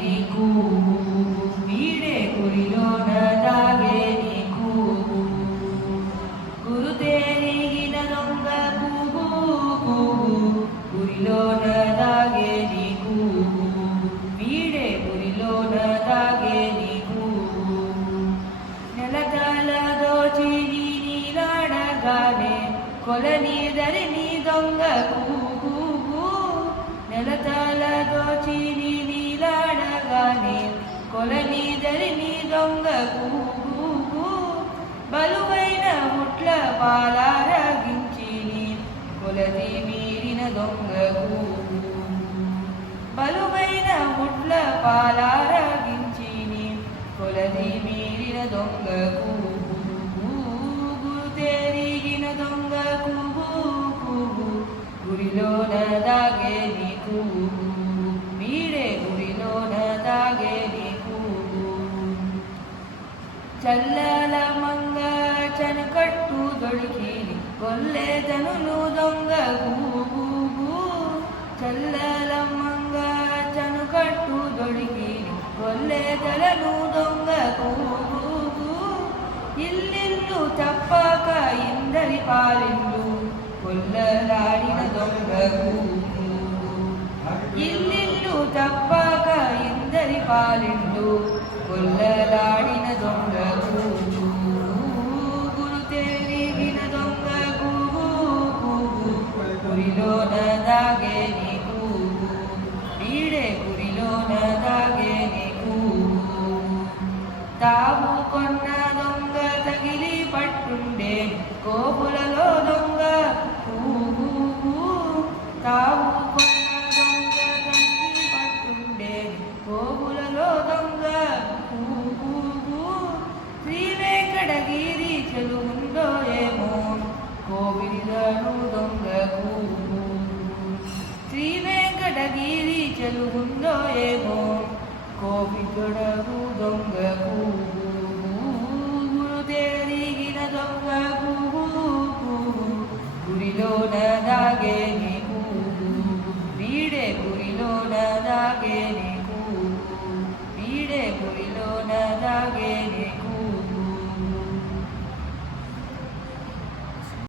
నీకు వీడే గురిలోన దాగే నీకు గురుతేరిగిన దొంగ గురిలోన దాగే నీకు వీడే గురిలోన దాగే నీకు నెలతల దోచి నీలాడగానే కొలనీదరిని దొంగకు నెలతల దోచి నీలాడగానే కొలనీదరిని దొంగకు బలువైన ముట్ల పాలారగించి కొలది మీరిన దొంగకు బలువైన ముట్ల పాలారగించి కొలది మీరిన దొంగకు గురుతెరిగిన దొంగకు గురిలోన దాగే నీకు వీడే గురిలోన దాగే నీకు చల్లల మంగ చనకట్టు దొడికి కొల్లేదనులు దొంగకు చల్లల మంగ చనుకట్టు దొడికి కొల్లేదలను దొంగకు ఇల్లిల్లు తప్పక ఇందరి పాలిల్లు కొల్లలాడిన దొంగకు ఇల్లిల్లు తప్పక ఇందరి పాలిల్లు కొల్లలాడిన దొంగకు గురుతెరిగిన దొంగకు గురిలోన దాగే నీకు వీడే గురిలోన దాగే నీకు తాము కొన్న దొంగ తగిలి పట్టుండే కోపులలో దొంగ తాము కొన్న దొంగ తగిలి పట్టుండే కోపులలో దొంగ శ్రీ వెంకటగిరి చెలువుందో ఏమో కోవిలను దొంగకు శ్రీ వెంకటగిరి చెలువుందో ఏమో కోవిదొడగు దొంగకు గురుతెరిగిన దొంగకు గురిలోన దాగే నీకు వీడే గురిలోన దాగే